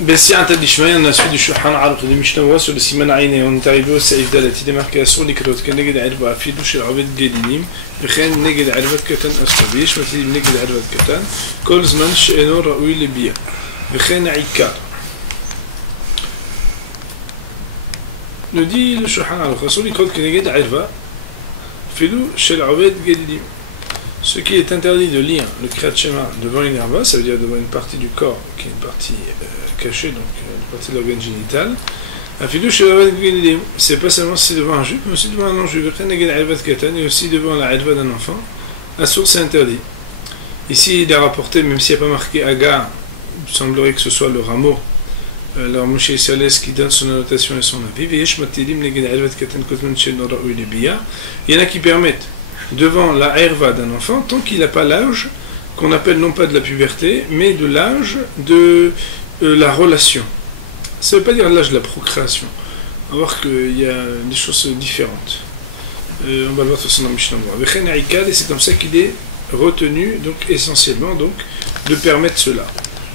بسيعة الإشماعي الناس في الشحن عرق المشنا واس والسيمان عيني ونتعبوا السيف دالتي دمارك أسرو لكروت كان نجد عربة في دوش العبيد جديدين بخين نجد عربة كتان أسربيش مثل نجد عربة كتان كل زمان شئنو رأوي لبيا بخين عكار ندي الشحن عرق أسرو لكروت كان نجد عربة في دوش العبيد جديدين. Ce qui est interdit de lire le Kriyat Shema devant une herba, ça veut dire devant une partie du corps qui est une partie cachée, donc une partie de l'organe génital. C'est pas seulement si c'est devant un juif, mais aussi devant un non-juif. Et aussi devant la herba d'un enfant. Assour, c'est interdit. Ici, il est rapporté, même s'il n'y a pas marqué Agar, il semblerait que ce soit le rameau, alors Moshe Salès qui donne son annotation et son avis. Il y en a qui permettent devant la herva d'un enfant, tant qu'il n'a pas l'âge, qu'on appelle non pas de la puberté, mais de l'âge de la relation. Ça ne veut pas dire l'âge de la procréation. On va voir qu'il y a des choses différentes. On va le voir dans le Mishnah Berurah. Et c'est comme ça qu'il est retenu, donc essentiellement, donc, de permettre cela.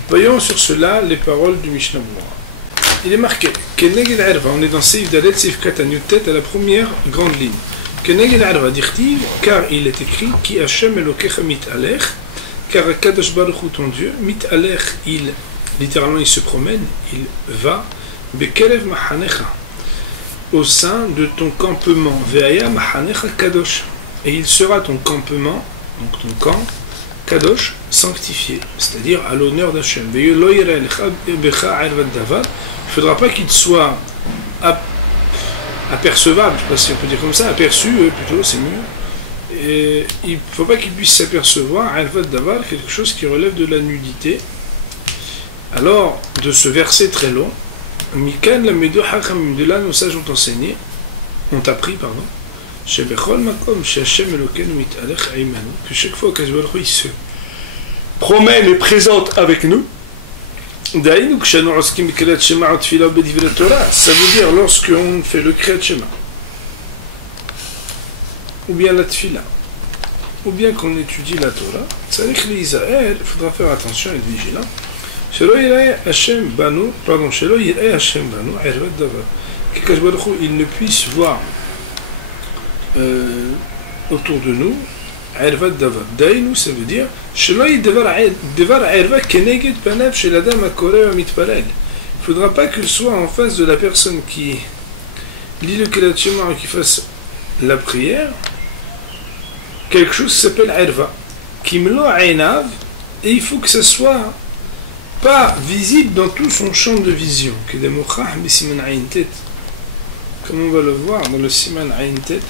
Voyons sur cela les paroles du Mishnah Berurah. Il est marqué, on est dans Seif Dalet, Seif Katan Yutet, à la première grande ligne. Car il est écrit Ki Hashem Elokecha Mitalech, car Kadosh Baruch Hu ton Dieu, Mitalech, il littéralement il se promène, il va, Bekelev Mahanecha, au sein de ton campement, Veaya Mahanecha Kadosh, et il sera ton campement, donc ton camp, Kadosh, sanctifié, c'est-à-dire à l'honneur d'Hashem. Il ne faudra pas qu'il soit apercevable, je ne sais pas si on peut dire comme ça, aperçu plutôt, c'est mieux. Et il ne faut pas qu'il puisse s'apercevoir, quelque chose qui relève de la nudité. Alors, de ce verset très long, Mikan la Medo Hakam, de là nos sages ont enseigné, ont appris, pardon, que chaque fois qu'Hakadosh Baruch Hu il se promène et présente avec nous, ça veut dire lorsqu'on fait le Kriyat Shema, ou bien la Tfila, ou bien qu'on étudie la Torah, il faudra faire attention et être vigilant. Il ne puisse voir autour de nous Ervat Davar. Daïnou, ça veut dire il ne faudra pas qu'il soit en face de la personne qui lit le Kriyat Shema et qui fasse la prière quelque chose qui s'appelle Erva. Kimlo Ainav, et il faut que ce soit pas visible dans tout son champ de vision. Comme on va le voir dans le Siman Ain Tet,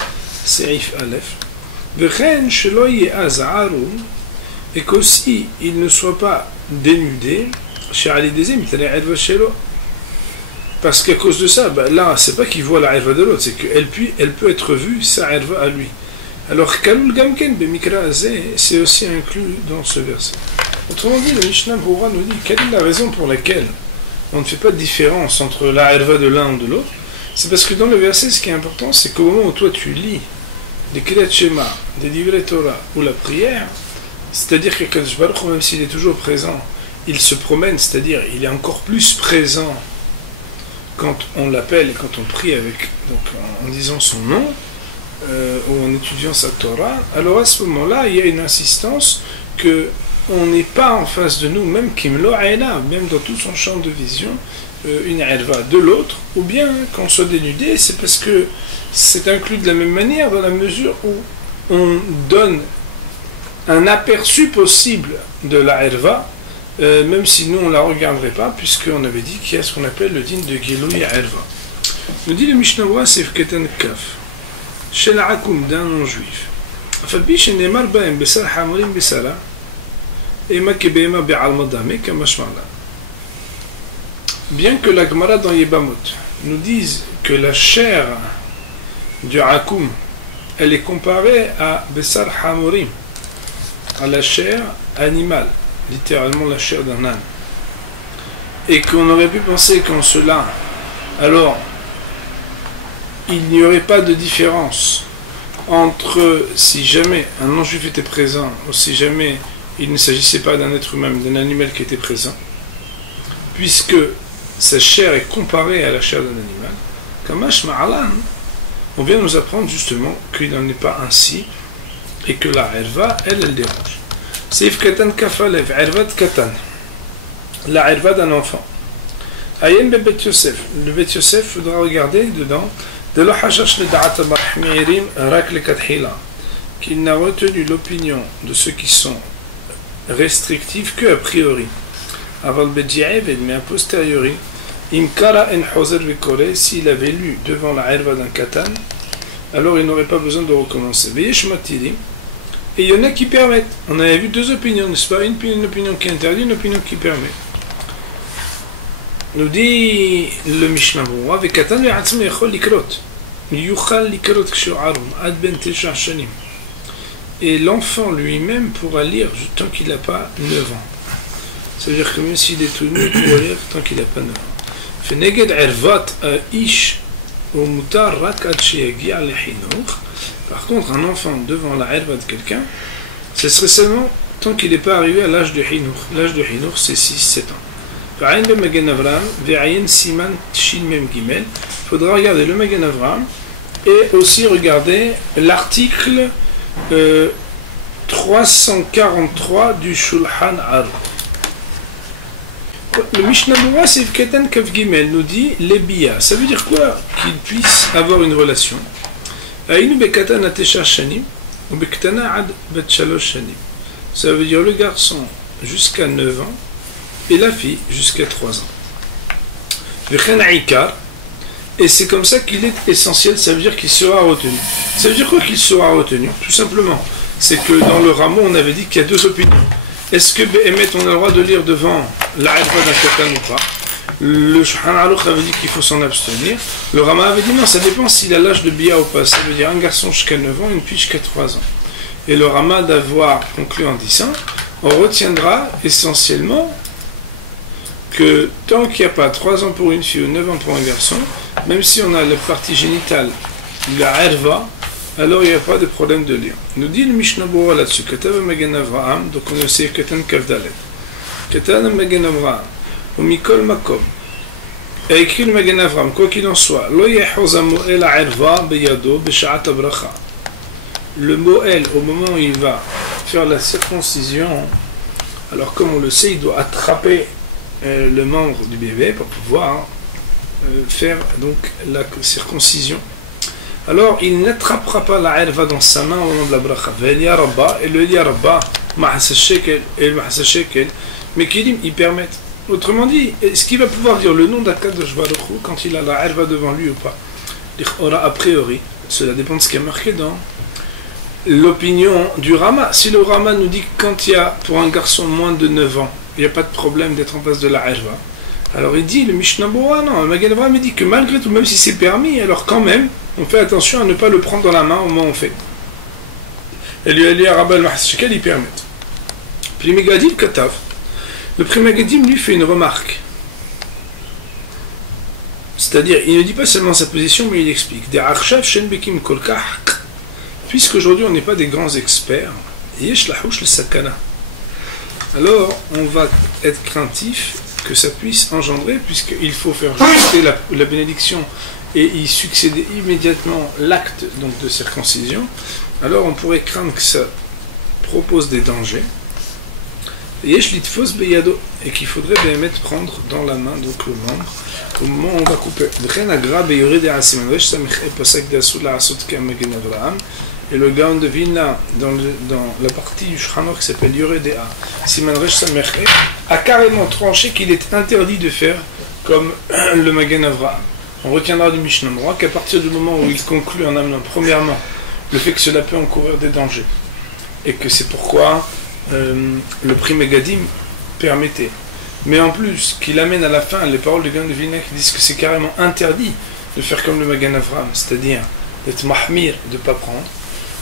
Seif Aleph. Et qu'aussi il ne soit pas dénudé parce qu'à cause de ça, là c'est pas qu'il voit la herva de l'autre, c'est qu'elle peut être vue, sa herva à lui. Alors Kalul Gamken Bemikra Azeh, c'est aussi inclus dans ce verset. Autrement dit, le Mishnah Berurah nous dit quelle est la raison pour laquelle on ne fait pas de différence entre la herva de l'un ou de l'autre. C'est parce que dans le verset, ce qui est important, c'est qu'au moment où toi tu lis des Kriyat Shema, des Divrei Torah ou la prière, c'est-à-dire que Kadosh Baruch Hu, même s'il est toujours présent, il se promène, c'est-à-dire il est encore plus présent quand on l'appelle et quand on prie avec, donc en disant son nom ou en étudiant sa Torah. Alors à ce moment-là, il y a une insistance que on n'est pas en face de nous, même Kimlo Aina, même dans tout son champ de vision, une erva de l'autre, ou bien qu'on soit dénudé, c'est parce que c'est inclus de la même manière dans la mesure où on donne un aperçu possible de la erva, même si nous on ne la regarderait pas, puisqu'on avait dit qu'il y a ce qu'on appelle le din de Gilui Erva. Nous dit le Mishnah Berurah, c'est Ketan Kaf, chez la Akoum d'un non-juif. Afalbi chez Neymar Baem Besar Hamorim Besara, et Makebema Be'almadame, Kamashmala. Bien que la Gemara dans Yebamot nous dise que la chair du Akoum, elle est comparée à Besar Hamorim, à la chair animale, littéralement la chair d'un âne, et qu'on aurait pu penser qu'en cela, alors, il n'y aurait pas de différence entre si jamais un non-juif était présent, ou si jamais il ne s'agissait pas d'un être humain, mais d'un animal qui était présent, puisque sa chair est comparée à la chair d'un animal, Kamash Ma'alan, on vient nous apprendre justement qu'il n'en est pas ainsi et que la herva, elle dérange. Seif Katan Kafalev, hervat Katan, la herva d'un enfant. Ayen Bebet Yosef, le Bet Yosef, faudra regarder dedans, de lo hashash le da'at mahmirim rak le kathila, qu'il n'a retenu l'opinion de ceux qui sont restrictifs que a priori. Aval Bedji'eved, mais a posteriori, Imkara en Hoser Vikore, s'il avait lu devant la herva d'un katan, alors il n'aurait pas besoin de recommencer. Veyesh Matirim, et il y en a qui permettent. On avait vu deux opinions, n'est-ce pas? Une opinion qui interdit, une opinion qui permet. Nous dit le Mishnah Boura, Vekatan ve'atzim yachol likrot. Yuchal likrot kshu'arum, ad ben tesha shanim. Et l'enfant lui-même pourra lire tant qu'il n'a pas 9 ans. Ça veut dire que même s'il est tout nu, il pourra lire tant qu'il n'a pas 9 ans. Feneged ervat ish ou mutar rak ad sheyagia lechinuch. Par contre, un enfant devant la herva de quelqu'un, ce serait seulement tant qu'il n'est pas arrivé à l'âge de Hinour. L'âge de Hinour, c'est 6-7 ans. Il faudra regarder le Magen Avraham et aussi regarder l'article 343 du Shulchan Aruch. Le Mishnah Berurah, c'est Ketan Kaf Gimel, nous dit les bia. Ça veut dire quoi? Qu'il puisse avoir une relation. Aïnu bekatan atesha shanim, ou bektana ad bet shalosh shanim. Ça veut dire le garçon jusqu'à 9 ans et la fille jusqu'à 3 ans. V'chen aikar, et c'est comme ça qu'il est essentiel, ça veut dire qu'il sera retenu. Ça veut dire quoi qu'il sera retenu? Tout simplement, c'est que dans le rameau, on avait dit qu'il y a deux opinions. Est-ce que Behemet, on a le droit de lire devant la herva d'un katan ou pas? Le Shulchan Aruch avait dit qu'il faut s'en abstenir. Le Rama avait dit non, ça dépend s'il a l'âge de Bia ou pas. Ça veut dire un garçon jusqu'à 9 ans, une fille jusqu'à 3 ans. Et le Rama d'avoir conclu en disant, on retiendra essentiellement que tant qu'il n'y a pas 3 ans pour une fille ou 9 ans pour un garçon, même si on a la partie génitale, la herva, alors il n'y a pas de problème de lire. Nous dit le Mishnah Berurah là-dessus, Katav Magen Avraham, donc on essaie Katan Kavdalet. Katav Magen Avraham, ou Mikol Makom, a écrit le Magen Avraham, quoi qu'il en soit, Lo Yehoza Mo'el Ha'erva Beyado B'Sha'at Abracha. Le Mo'el, au moment où il va faire la circoncision, alors comme on le sait, il doit attraper le membre du bébé pour pouvoir faire donc la circoncision. Alors il n'attrapera pas la herva dans sa main au moment de la bracha. Et le yarabba, et le mahasashekel, mais kilim, ils permettent. Autrement dit, est-ce qu'il va pouvoir dire le nom d'Akadosh Baruch Hu quand il a la herva devant lui ou pas? A priori, cela dépend de ce qui est marqué dans l'opinion du Rama. Si le Rama nous dit que quand il y a pour un garçon moins de 9 ans, il n'y a pas de problème d'être en face de la herva, alors il dit, le Mishnah Berurah, non, le Magen Avraham dit que malgré tout, même si c'est permis, alors quand même, on fait attention à ne pas le prendre dans la main au moment où on fait. Et lui, Ali Arabal Mahashekel, ils permettent. Puis le Megadim Katav, le Pri Megadim lui fait une remarque. C'est-à-dire, il ne dit pas seulement sa position, mais il explique. Puisqu'aujourd'hui on n'est pas des grands experts, yesh lahouch le sakana. Alors, on va être craintif que ça puisse engendrer, puisqu'il faut faire juster la bénédiction et y succéder immédiatement l'acte donc de circoncision, alors on pourrait craindre que ça propose des dangers. Et qu'il faudrait bien prendre dans la main donc le membre au moment où on va couper. Et le Gaon de Vilna, dans la partie du Shulchan qui s'appelle Yoredea, Siman Resh Samech, a carrément tranché qu'il est interdit de faire comme le Magen Avraham. On retiendra du Mishnah Berurah qu'à partir du moment où il conclut en amenant premièrement le fait que cela peut encourir des dangers et que c'est pourquoi le Pri Megadim permettait. Mais en plus, qu'il amène à la fin les paroles du Gaon de Vilna qui disent que c'est carrément interdit de faire comme le Magen Avraham, c'est-à-dire d'être mahmir, de ne pas prendre.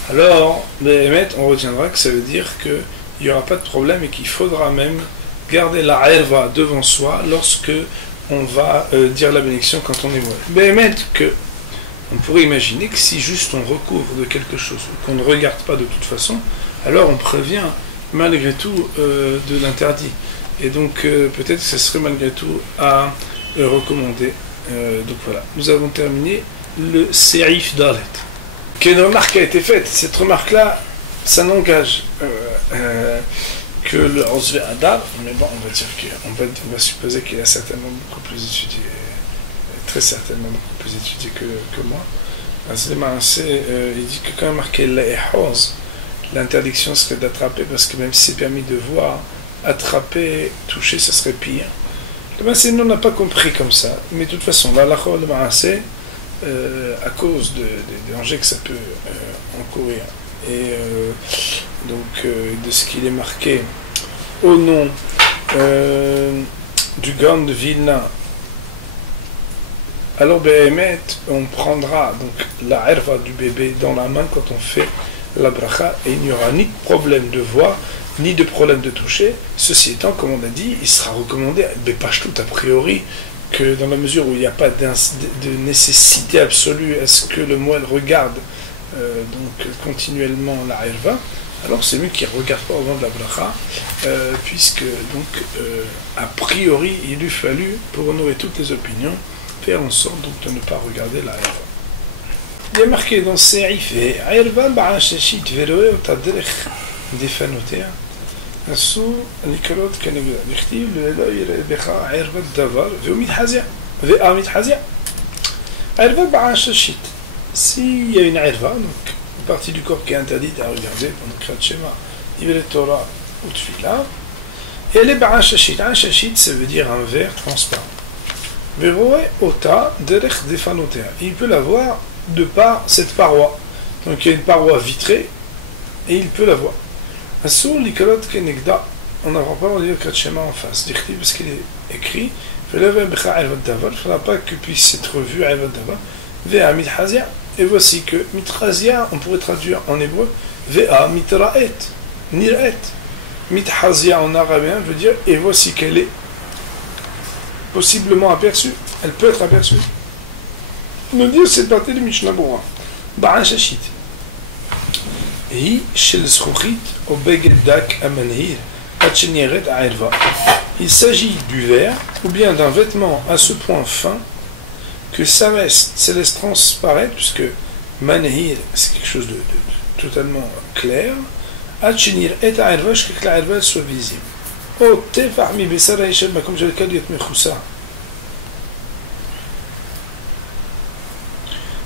Alors, on retiendra que ça veut dire qu'il n'y aura pas de problème et qu'il faudra même garder la herva devant soi lorsque on va dire la bénédiction quand on est mourir. On pourrait imaginer que si juste on recouvre de quelque chose qu'on ne regarde pas de toute façon, alors on prévient malgré tout de l'interdit. Et donc peut-être que ce serait malgré tout à recommandé. Donc voilà, nous avons terminé le Seif Dalet. Quelle remarque a été faite? Cette remarque-là, ça n'engage que le Osve Adar, mais bon, on va dire on va supposer qu'il a certainement beaucoup plus étudié, très certainement beaucoup plus étudié que moi. Il dit que quand il a marqué l'interdiction serait d'attraper, parce que même si c'est permis de voir, attraper, toucher, ça serait pire. Nous on n'a pas compris comme ça, mais de toute façon, la halakha le ma'aseh, à cause des dangers que ça peut encourir, et donc de ce qu'il est marqué au nom du Gaon de Vilna, alors Behemet, on prendra donc la herva du bébé dans la main quand on fait la bracha, et il n'y aura ni de problème de voir, ni de problème de toucher. Ceci étant, comme on a dit, il sera recommandé, tout a priori, que dans la mesure où il n'y a pas de nécessité absolue à ce que le moine regarde donc continuellement la herva, alors c'est lui qui ne regarde pas au moment de la bracha, puisque donc a priori il eût fallu, pour honorer toutes les opinions, faire en sorte donc de ne pas regarder la herva. Il est marqué dans Seif Herva ba'ashashit veroe otadrech defanotea asu nikrot kenegda nikhtiv lo yireh becha herva davar ve'u mitchazia ve'a mitchazia herva ba'ashashit. S'il y a une herva, donc une partie du corps qui est interdite à regarder pendant le Kriyat Shema, Ivret Torah ou Tfila, et elle est ba'ashashit. Ashashit, ça veut dire un verre transparent. Veroe ota derech defanotea. Il peut la voir de par cette paroi. Donc il y a une paroi vitrée et il peut la voir. Asur likalot kenegda. On n'a pas le Kriyat Shema en face. Dichti, parce qu'il est écrit, il ne faudra pas que puisse être vu Hervat Davar. Ve'a mitchazia. Et voici que mitchazia, on pourrait traduire en hébreu, ve'a mitraet, niraet. Mitchazia en arabien veut dire, et voici qu'elle est possiblement aperçue. Elle peut être aperçue. Nous dit cette partie de Mishnah Berurah. Ba'ashashit. Hi shel zchuchit o beged dak amanhir ad sheniret ha'erva. Il s'agit du verre ou bien d'un vêtement à ce point fin que ça laisse transparaître, puisque manhir c'est quelque chose de totalement clair. Ad sheniret ha'erva, jusqu'à que la herva soit visible. O tefah mi besar ha'ishem makom shel kal yot mechousa.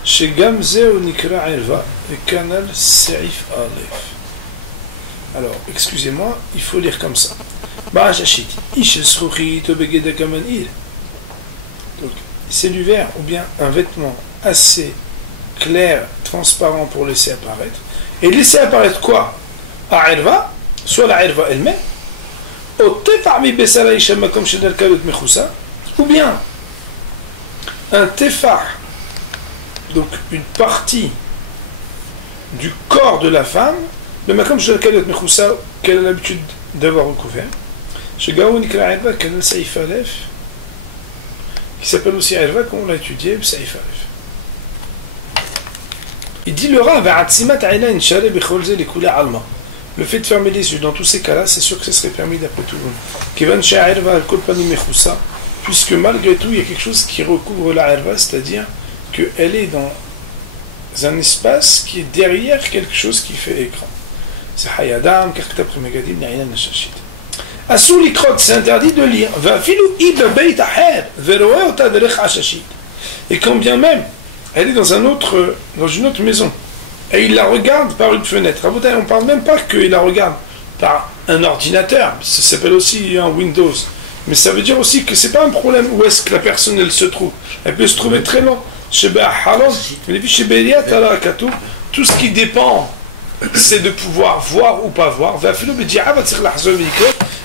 Chez Gamze ou Nikra Herva, le canal Seif Alef. Alors, excusez-moi, il faut lire comme ça. Ba'ashashit, Ish Sruchit Obegeda Kamanir. Donc, c'est du verre ou bien un vêtement assez clair, transparent pour laisser apparaître. Et laisser apparaître quoi? À Herva, soit la Herva elle-même, au Tefa'mi Besara Ishama comme chez Dalkalot Mechoussa, ou bien un Tefa'. Donc une partie du corps de la femme, mais comme je qu'elle a l'habitude d'avoir recouvert, chez Gaon Nikra Herva, qu'elle a Seif Alef, qui s'appelle aussi Herva, comme on l'a étudié, Seif Alef. Il dit le Rav, le fait de fermer les yeux dans tous ces cas-là, c'est sûr que ce serait permis d'après tout le monde. Puisque malgré tout, il y a quelque chose qui recouvre la Herva, c'est-à-dire qu'elle est dans un espace qui est derrière quelque chose qui fait écran. C'est Hayadam, Karktab Megadim, Naïna Nashashit. Asou likrot, c'est interdit de lire. Et quand bien même, elle est dans une autre maison, et il la regarde par une fenêtre. On ne parle même pas qu'il la regarde par un ordinateur, ça s'appelle aussi un Windows. Mais ça veut dire aussi que c'est pas un problème où est-ce que la personne elle se trouve. Elle peut se trouver très loin. Tout ce qui dépend, c'est de pouvoir voir ou pas voir.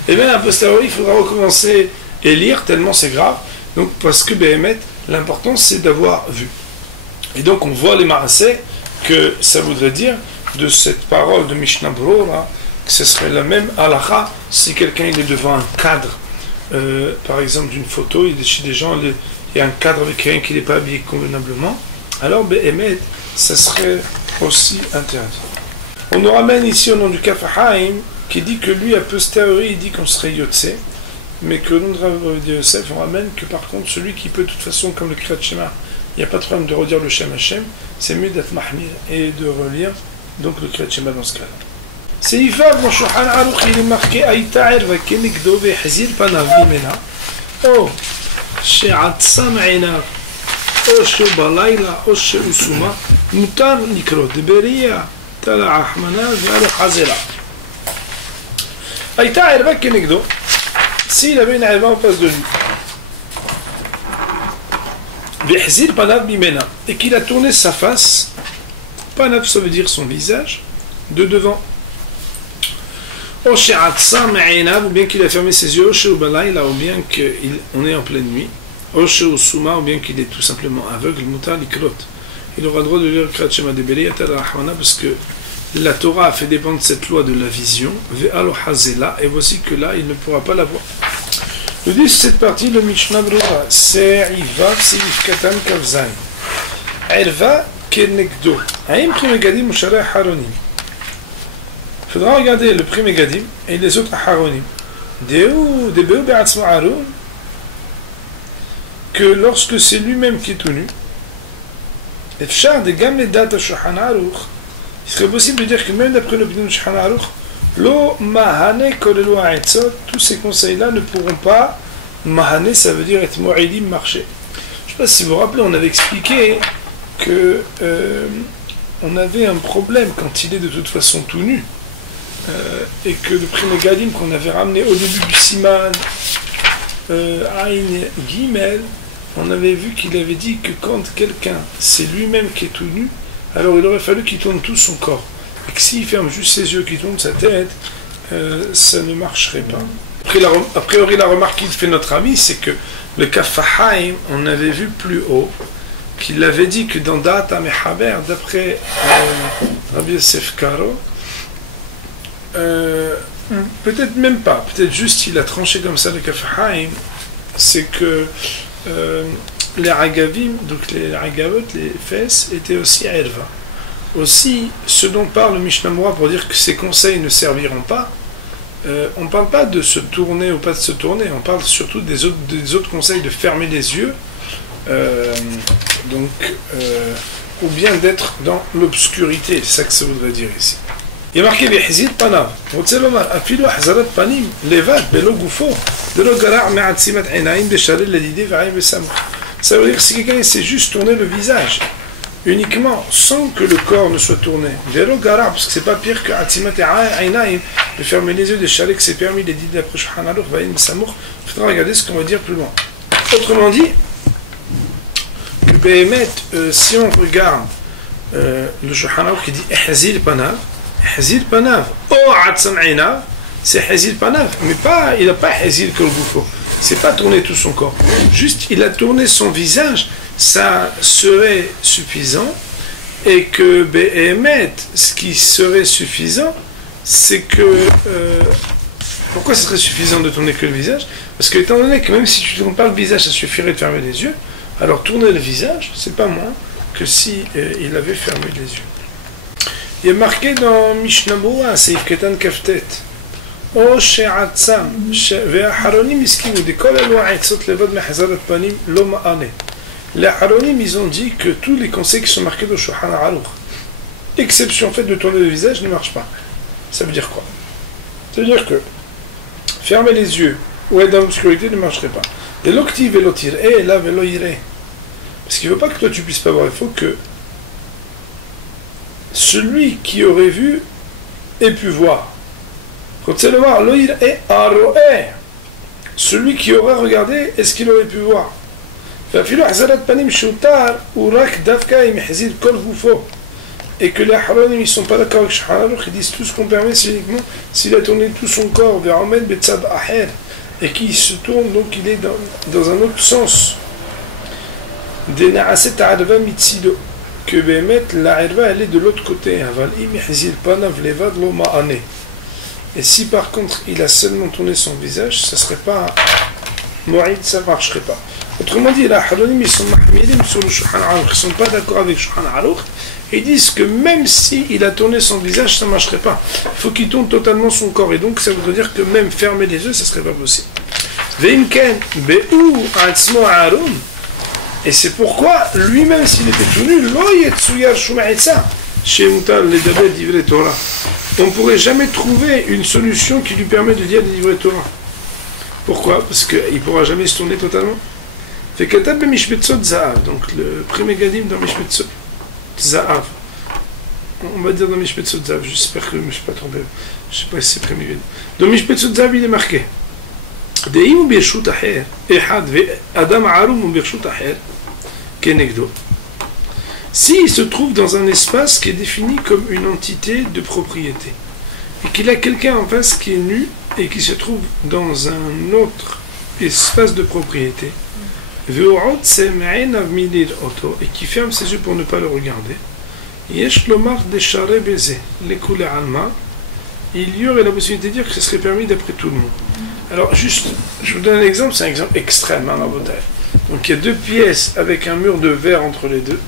Et même un posteriori, il faudra recommencer et lire, tellement c'est grave. Donc, parce que Behemet, l'important c'est d'avoir vu. Et donc, on voit les marasais que ça voudrait dire de cette parole de Mishnah Berurah que ce serait la même halakha si quelqu'un il est devant un cadre, par exemple d'une photo, il est chez des gens. Il y a un cadre avec quelqu'un qui n'est pas habillé convenablement, alors Behemet, ça serait aussi interdit. On nous ramène ici au nom du Kaf Haim, qui dit que lui, a posteriori, il dit qu'on serait Yotse, mais que le nom de Rav Yosef, on ramène que par contre, celui qui peut, de toute façon, comme le Kriyat Shema, il n'y a pas de problème de redire le Shem Hashem, c'est mieux d'être mahmir et de relire donc le Kriyat Shema dans ce cas-là. C'est Ivar, mon Shulchan Aruch, il est marqué Aïta Erva Kenegdo Vehzir Panav Bimena. Oh, She'atsam Einav, או שהוא בלילה או שהוא סומה, מותר לקרוא דבריה, תלה רחמנה ועל חזרה. הייתה ערווה כנגדו, s'il avait une ערווה en face de lui, והחזיר פניו ממנה, et qu'il a tourné sa face, panav ça veut dire son visage, de devant. או שעצם עיניו, ou bien qu'il a fermé ses yeux, או שהוא בלילה, ou bien qu'on est en pleine nuit, ou Souma, ou bien qu'il est tout simplement aveugle, il aura le droit de lire le Kriyat Shema de Beriyat al-Rahmana parce que la Torah a fait dépendre cette loi de la vision, et voici que là, il ne pourra pas la voir. Nous dit cette partie, le Mishnah Brura, c'est Ivav, c'est Yifkatan Kavzan. Erva Kenegdo. Aïm Primegadim Mouchara Haronim. Il faudra regarder le Primegadim et les autres Haronim. Deu Be'atzma Haroun. Que lorsque c'est lui-même qui est tout nu, il serait possible de dire que même d'après l'opinion de Shulchan Aruch, lo mahane kolelu ha'etzot, tous ces conseils-là ne pourront pas, mahane ça veut dire être mu'idim, marcher. Je ne sais pas si vous vous rappelez, on avait expliqué que on avait un problème quand il est de toute façon tout nu, et que le premier gadim qu'on avait ramené au début du Siman, Aïn Gimel, on avait vu qu'il avait dit que quand quelqu'un c'est lui-même qui est tout nu, alors il aurait fallu qu'il tourne tout son corps. Et que s'il ferme juste ses yeux, qu'il tourne sa tête, ça ne marcherait pas. A priori, la remarque qu'il fait notre ami, c'est que le Kafahaim, on avait vu plus haut, qu'il avait dit que dans Da'at Mechaber, d'après Rabbi Yosef Karo, peut-être même pas, peut-être juste il a tranché comme ça le Kafahaim, c'est que les Agavim, donc les Agavot, les fesses, étaient aussi à Erva. Aussi, ce dont parle le Mishnah Moura pour dire que ces conseils ne serviront pas, on ne parle pas de se tourner ou pas de se tourner, on parle surtout des autres conseils de fermer les yeux, ou bien d'être dans l'obscurité, c'est ça que ça voudrait dire ici. Il y a marqué Vehzir Panav. Afilu Ahzarat Panim, Levad, Belo Goufo, de lo Gara' Me'atzimat Enaim, Beshare Ledide, V'aim Besamou. Ça veut dire que si quelqu'un sait juste tourner le visage, uniquement, sans que le corps ne soit tourné, Velo Gara', parce que c'est pas pire que Atzimat Enaim, de fermer les yeux, de chaler que c'est permis, les didis d'après Shulchan Aruch, V'aim Besamou, il faudra regarder ce qu'on va dire plus loin. Autrement dit, que Behemet, si on regarde le Shulchan Aruch qui dit Ehzir Panav, Hazir Panav, oh Atzam Einav, c'est Hazir Panav, mais pas, il n'a pas Hazir Kol Goufo, c'est pas tourner tout son corps, juste il a tourné son visage, ça serait suffisant, et que Behemet, ce qui serait suffisant, c'est que, pourquoi ce serait suffisant de tourner que le visage? Parce que étant donné que même si tu ne tournes pas le visage, ça suffirait de fermer les yeux, alors tourner le visage, c'est pas moins que si il avait fermé les yeux. Il y a marqué dans Mishnah Moura, c'est Ketan Kaftet. O she'atzam, ve'aharonim iskimu, de kol elu ha'etzot levad mehazarat panim lo ma'ane. Les Haronim, ils ont dit que tous les conseils qui sont marqués dans Shulchan Aruch, exception faite de tourner le visage, ne marchent pas. Ça veut dire quoi? Ça veut dire que fermer les yeux ou être dans l'obscurité ne marcherait pas. Et l'octi velo tir'e, la velo ire. Parce qu'il ne veut pas que toi tu puisses pas voir, il faut que celui qui aurait vu ait pu voir. Quand c'est le voir, l'oïr est aroé. Celui qui aurait regardé, est-ce qu'il aurait pu voir? Et que les Haronim, ils ne sont pas d'accord avec Shulchan Aruch, ils disent tout ce qu'on permet, c'est uniquement s'il a tourné tout son corps vers Omen Betzad Aher, et qu'il se tourne, donc il est dans un autre sens. Que Behemet, la Erva, elle est de l'autre côté. Et si par contre il a seulement tourné son visage, ça ne serait pas Moïd, ça ne marcherait pas. Autrement dit, les Haronim, ils sont mahmirim sur le Shulchan Aruch, ils ne sont pas d'accord avec Shulchan Aruch, et ils disent que même s'il a tourné son visage, ça ne marcherait pas. Il faut qu'il tourne totalement son corps, et donc ça voudrait dire que même fermer les yeux, ça ne serait pas possible. Et c'est pourquoi lui-même s'il était tout nu, on ne pourrait jamais trouver une solution qui lui permet de dire des livrets Torah. Pourquoi? Parce qu'il ne pourra jamais se tourner totalement. Fait que donc le premier gadim dans Mishmetzot Zaav, on va dire dans Mishmetzot Zaav, j'espère que je ne me suis pas trompé, je ne sais pas si c'est premier gadim. Dans Mishmetzot Zaav il est marqué s'il se trouve dans un espace qui est défini comme une entité de propriété et qu'il a quelqu'un en face qui est nu et qui se trouve dans un autre espace de propriété et qui ferme ses yeux pour ne pas le regarder, il y aurait la possibilité de dire que ce serait permis d'après tout le monde. Alors juste, je vous donne un exemple, c'est un exemple extrême, hein, la bouteille. Donc il y a deux pièces avec un mur de verre entre les deux,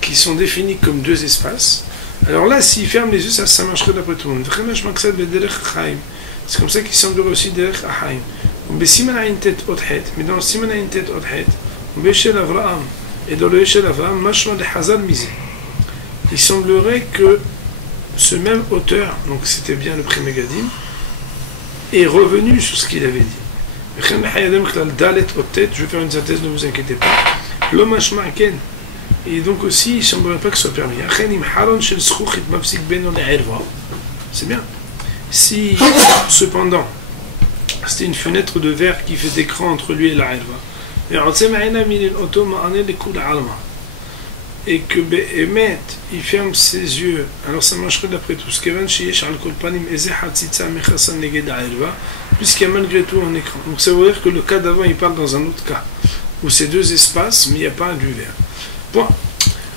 qui sont définis comme deux espaces. Alors là, s'il ferme les yeux, ça marcherait d'après tout le monde. C'est comme ça qu'il semblerait aussi derech achaim. Mais dans le siman aintet odhet, et dans le Eshel Avraham, il semblerait que ce même auteur, donc c'était bien le premier Gadim, est revenu sur ce qu'il avait dit. Je vais faire une synthèse, ne vous inquiétez pas. Et donc aussi, il ne semblerait pas que ce soit permis. C'est bien. Si, cependant, c'était une fenêtre de verre qui fait écran entre lui et la Irva, et que Be'emet, il ferme ses yeux, alors ça marcherait d'après tout. Puisqu'il y a malgré tout un écran. Donc ça veut dire que le cas d'avant, il parle dans un autre cas, où c'est deux espaces, mais il n'y a pas du verre. Bon.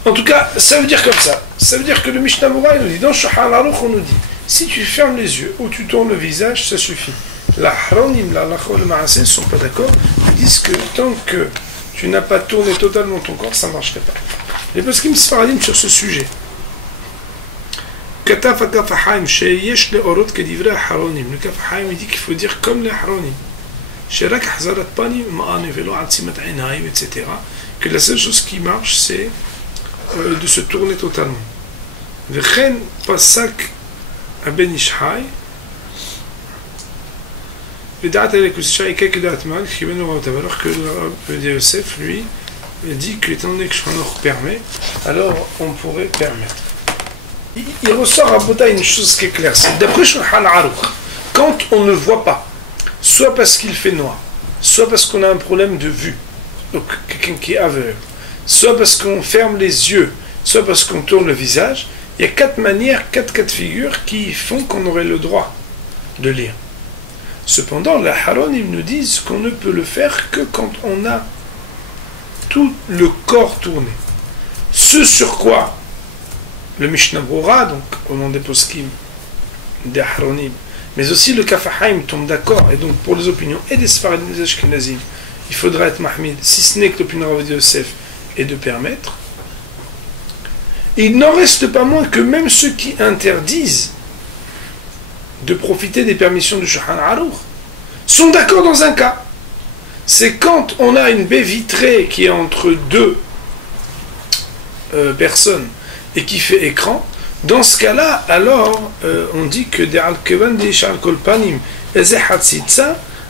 En tout cas, ça veut dire comme ça. Ça veut dire que le Mishnah Moura, il nous dit, dans Shulchan Aruch, on nous dit, si tu fermes les yeux ou tu tournes le visage, ça suffit. La Hronim, la Lacho, le Maaseh ne sont pas d'accord. Ils disent que tant que tu n'as pas tourné totalement ton corps, ça ne marcherait pas. Les poskim sfaradim sur ce sujet. Kataf akafahaim sheyesh leorot kedivre haronim. Le kafahaim il dit qu'il faut dire comme les haronim. Sherak hazarat panim ma'ane velo atzimat einhaim, etc. Que la seule chose qui marche, c'est de se tourner totalement. Vechen pasak aben ishai. Vedat avec Ushai kekedat mal qui vient nous raconter alors que le Yosef lui dit que étant donné que Shulchan permet, alors on pourrait permettre. Il ressort à Bouddha une chose qui est claire, c'est d'après Shulchan Aruch, quand on ne voit pas, soit parce qu'il fait noir, soit parce qu'on a un problème de vue, donc quelqu'un qui est aveugle, soit parce qu'on ferme les yeux, soit parce qu'on tourne le visage, il y a quatre manières, quatre cas de figure qui font qu'on aurait le droit de lire. Cependant, les Haronim nous disent qu'on ne peut le faire que quand on a tout le corps tourné. Ce sur quoi le Mishnah Brura, donc au nom des poskim, des Haronim, mais aussi le Kafahaim tombe d'accord, et donc pour les opinions et des Sfaradim et des Ashkenazim, il faudra être Mahmid, si ce n'est que l'opinion de Rav Yosef est de permettre. Il n'en reste pas moins que même ceux qui interdisent de profiter des permissions du Shulchan Aruch sont d'accord dans un cas. C'est quand on a une baie vitrée qui est entre deux personnes et qui fait écran. Dans ce cas-là, alors on dit que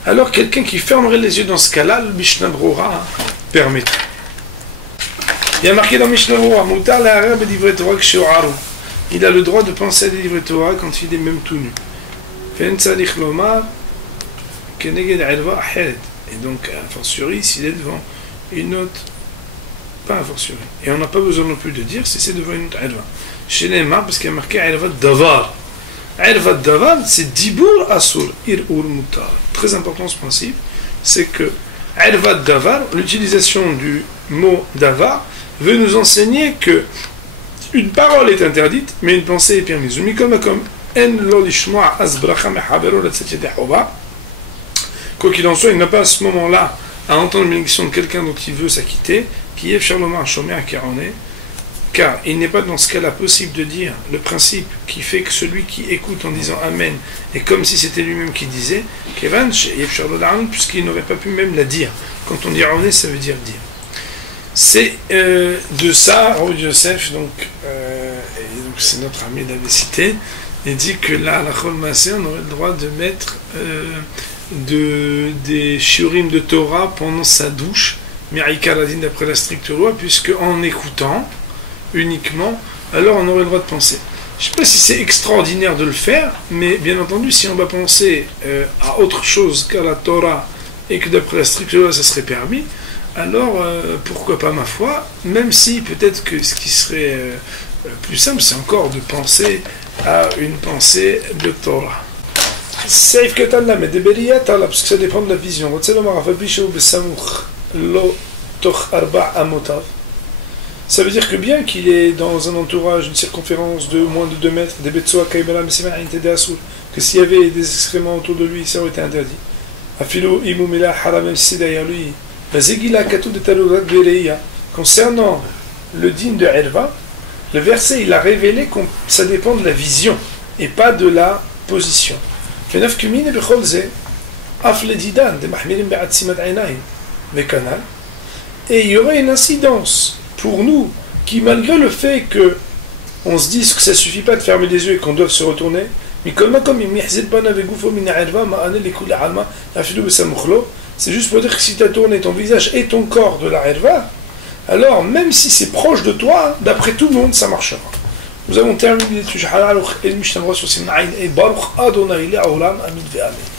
alors quelqu'un qui fermerait les yeux dans ce cas-là, le Mishnah Brura permet. Il y a marqué dans Mishnah Brura, il a le droit de penser à des livrets Torah quand il est même tout nu. Et donc, a fortiori, s'il est devant une autre, pas a fortiori. Et on n'a pas besoin non plus de dire si c'est devant une autre Irva. Chez les Mar, parce qu'il y a marqué Irva Davar. Irva Davar, c'est Dibur Asur, Ir Ur Mutar. Très important ce principe, c'est que Irva Davar, l'utilisation du mot Davar, veut nous enseigner que une parole est interdite, mais une pensée est permise. Quoi qu'il en soit, il n'a pas à ce moment-là à entendre une bénédiction de quelqu'un dont il veut s'acquitter, qui est Charlemagne Chomer Karané, car il n'est pas dans ce cas-là possible de dire le principe qui fait que celui qui écoute en disant Amen est comme si c'était lui-même qui disait, puisqu'il n'aurait pas pu même la dire. Quand on dit Aoné, ça veut dire dire. C'est de ça, Raoul Yosef, donc c'est notre ami l'avait cité, il dit que là, à la Chol Maaseh, on aurait le droit de mettre des shiurim de Torah pendant sa douche, Mi'aikaradin d'après la stricte loi, puisque en écoutant uniquement, alors on aurait le droit de penser. Je ne sais pas si c'est extraordinaire de le faire, mais bien entendu, si on va penser à autre chose qu'à la Torah et que d'après la stricte loi ça serait permis, alors pourquoi pas ma foi, même si peut-être que ce qui serait plus simple, c'est encore de penser à une pensée de Torah. Saif que t'as mais déberiya t'as parce que ça dépend de la vision. Ça veut dire que bien qu'il est dans un entourage, une circonférence de moins de 2 mètres, que s'il y avait des excréments autour de lui, ça aurait été interdit. Même si c'est derrière lui. Concernant le din de Erva, le verset il a révélé que ça dépend de la vision et pas de la position. Et il y aurait une incidence pour nous qui, malgré le fait que on se dise que ça suffit pas de fermer les yeux et qu'on doit se retourner, c'est juste pour dire que si tu as tourné ton visage et ton corps de la Erva, alors même si c'est proche de toi, d'après tout le monde, ça marchera. Nous avons terminé l'étude et le Mishnah sur Simnaïn et Baruch Adonai Le'olam Amin Ve'amen.